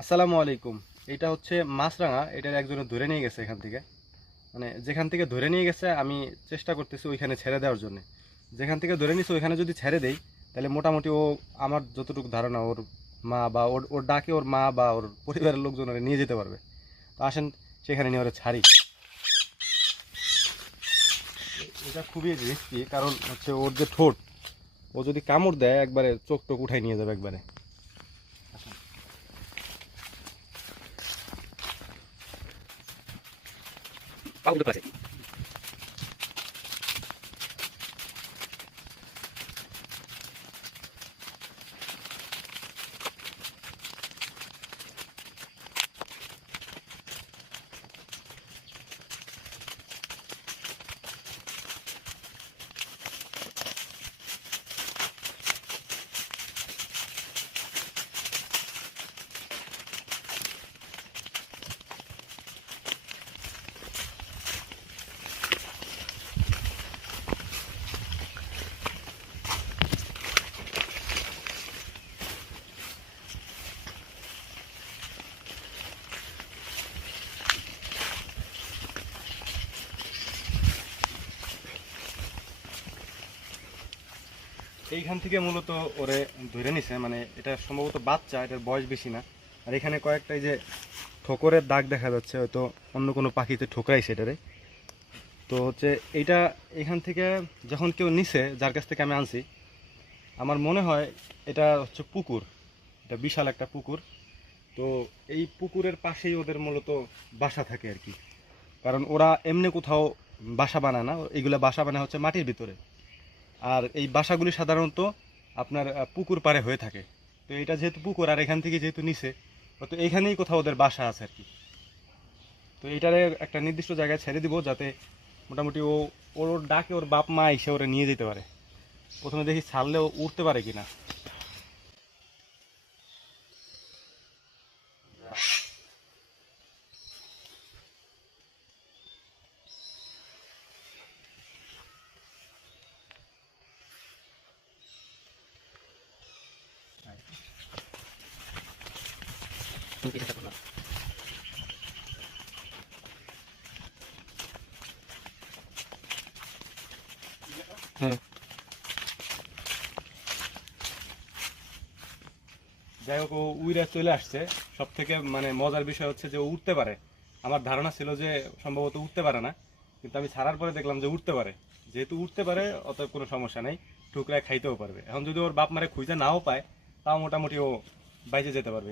আসসালামু আলাইকুম। এটা হচ্ছে মাছরাঙা। এটার একজনে ধরে নিয়ে গেছে এখান থেকে। মানে যেখান থেকে ধরে নিয়ে গেছে আমি চেষ্টা করতেছি ওইখানে ছেড়ে দেওয়ার জন্য। যেখান থেকে ধরে নিয়েছে ওইখানে যদি ছেড়ে দেই তাহলে মোটামুটি ও, আমার যতটুকু ধারণা, ওর মা বা ওর ওর ডাকে ওর মা বা ওর পরিবারের লোকজন ওরে নিয়ে যেতে পারবে। তো আসেন সেখানে নিয়ে ওরা ছাড়ি। এটা খুবই রিস্কি, কারণ হচ্ছে ওর যে ঠোঁট, ও যদি কামড় দেয় একবারে চোখ টোক উঠাই নিয়ে যাবে একবারে। পাউডার আছে। এইখান থেকে মূলত ওরে ধরে নিছে, মানে এটা সম্ভবত বাচ্চা, এটার বয়স বেশি না। আর এখানে কয়েকটা এই যে ঠোকরের দাগ দেখা যাচ্ছে, হয়তো অন্য কোনো পাখিতে ঠোকরাইছে এটারে। তো হচ্ছে এইটা এখান থেকে যখন কেউ নিছে, যার কাছ থেকে আমি আনছি, আমার মনে হয় এটা হচ্ছে পুকুর। এটা বিশাল একটা পুকুর। তো এই পুকুরের পাশেই ওদের মূলত বাসা থাকে আর কি। কারণ ওরা এমনি কোথাও বাসা বানায় না, এইগুলা বাসা বানায় হচ্ছে মাটির ভিতরে। আর এই বাসাগুলি সাধারণত আপনার পুকুর পাড়ে হয়ে থাকে। তো এটা যেহেতু পুকুর আর এখান থেকে যেহেতু নিচে, তো এইখানেই কোথাও ওদের বাসা আছে আর কি। তো এইটারে একটা নির্দিষ্ট জায়গায় ছেড়ে দিব, যাতে মোটামুটি ও, ওর ডাকে ওর বাপ মা এসে ওরা নিয়ে যেতে পারে। প্রথমে দেখি ছাড়লেও উঠতে পারে কিনা। তুমি পিছে থাকো না। হুম। যাই হোক, ও উইরা চলে আসছে। সব থেকে মানে মজার বিষয় হচ্ছে যে ও উঠতে পারে। আমার ধারণা ছিল যে সম্ভবত উঠতে পারে না, কিন্তু আমি ছাড়ার পরে দেখলাম যে উঠতে পারে। যেহেতু উঠতে পারে, অতএব কোনো সমস্যা নেই, ঠুকরায় খাইতেও পারবে। এখন যদি ওর বাপ মারে খুঁজে নাও পায়, তাও মোটামুটি ও বাইচে যেতে পারবে।